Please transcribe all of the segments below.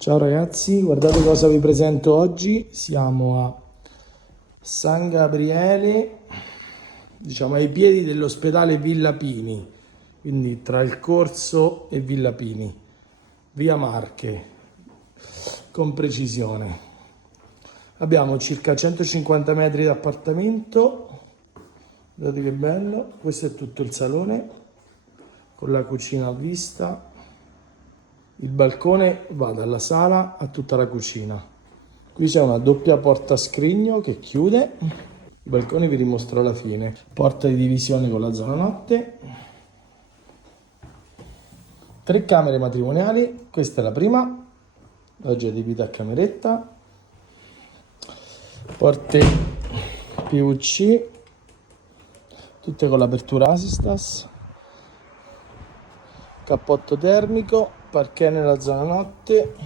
Ciao ragazzi, guardate cosa vi presento oggi. Siamo a San Gabriele, diciamo ai piedi dell'ospedale Villa Pini, quindi tra il Corso e Villa Pini, via Marche, con precisione. Abbiamo circa 150 metri di appartamento, guardate che bello. Questo è tutto il salone, con la cucina a vista. Il balcone va dalla sala a tutta la cucina. Qui c'è una doppia porta a scrigno che chiude. I balconi vi dimostro alla fine. Porta di divisione con la zona notte. 3 camere matrimoniali. Questa è la prima. Oggi è adibita a cameretta. Porte PVC. Tutte con l'apertura Asistas. Cappotto termico. Parquet nella zona notte,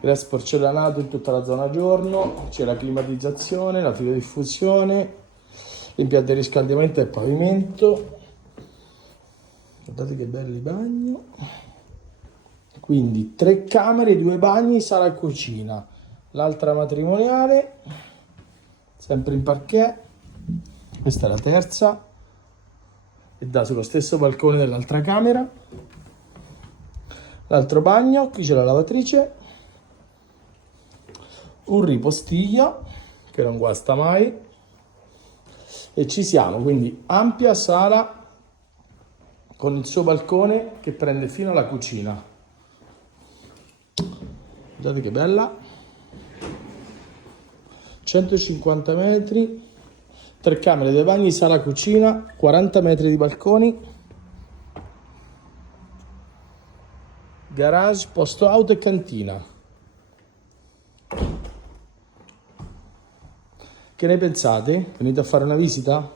grass porcellanato in tutta la zona giorno, c'è la climatizzazione, la filodiffusione, l'impianto di riscaldamento e pavimento. Guardate che bello il bagno. Quindi 3 camere, 2 bagni, sala e cucina. L'altra matrimoniale, sempre in parquet. Questa è la terza e dà sullo stesso balcone dell'altra camera. L'altro bagno, qui c'è la lavatrice, un ripostiglio che non guasta mai e ci siamo, quindi ampia sala con il suo balcone che prende fino alla cucina. Guardate che bella, 150 metri, 3 camere, 2 bagni, sala, cucina, 40 metri di balconi. Garage, posto auto e cantina. Che ne pensate? Venite a fare una visita?